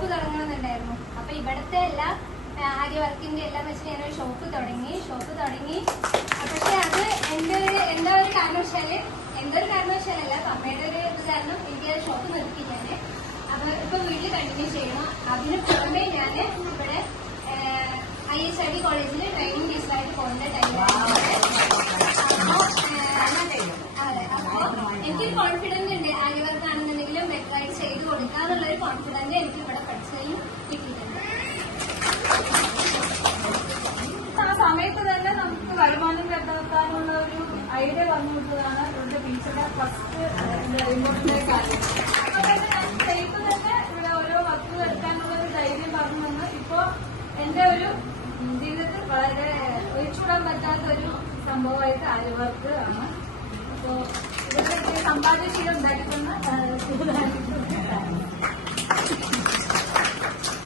Shop തുടങ്ങണമെന്നുണ്ടായിരുന്നു. അപ്പൊ ഇവിടത്തെ എല്ലാ ആര്യ വർക്കിന്റെ എല്ലാം വെച്ച് ഞാനൊരു ഷോപ്പ് തുടങ്ങി. പക്ഷെ അത് എന്താ ഒരു കാരണവശാലല്ല, അമ്മയുടെ ഒരു ഇത് കാരണം എനിക്ക് ഷോപ്പ് നിർത്തി ഞാന്. അപ്പൊ ഇപ്പൊ വീട്ടിൽ കണ്ടിന്യൂ ചെയ്യണം. അതിന് പുറമെ ഞാന് ഇവിടെ IHRD കോളേജിൽ ട്രെയിനിങ് ടീച്ചറായിട്ട് പോകുന്ന ടൈമിലാണ്. അതെ, അപ്പൊ എനിക്കൊരു കോൺഫിഡൻസ് ഉണ്ട് ആര്യ വർക്ക് ആണെന്നുണ്ടെങ്കിലും ബെറ്ററായിട്ട് ചെയ്ത് കൊടുക്കാന്നുള്ളൊരു കോൺഫിഡൻസ് എനിക്ക് ഇവിടെ പഠിച്ചതിൽ കിട്ടിയിട്ടുണ്ട്. ആ സമയത്ത് തന്നെ നമുക്ക് വരുമാനം കണ്ടെത്താനുള്ള ഒരു ഐഡിയ വന്നുകൊണ്ടതാണ് ഇവിടുത്തെ ടീച്ചറുടെ ഫസ്റ്റ് ഇമ്പോർട്ടന്റ് കാര്യം. അപ്പൊ തന്നെ ഞാൻ ചെയ്ത് തന്നെ ഇവിടെ ഓരോ വർക്ക് വരുത്താനുള്ള ഒരു ധൈര്യം പറഞ്ഞു വന്ന് ഇപ്പോ എന്റെ ഒരു ജീവിതത്തിൽ വളരെ ഒഴിച്ചുകൂടാൻ പറ്റാത്ത ഒരു സംഭവമായിട്ട് ആര്യ വർക്ക് ആണ്. അപ്പോ ഇതൊക്കെ സമ്പാദ്യശീലം ഉണ്ടാക്കിക്കൊണ്ട്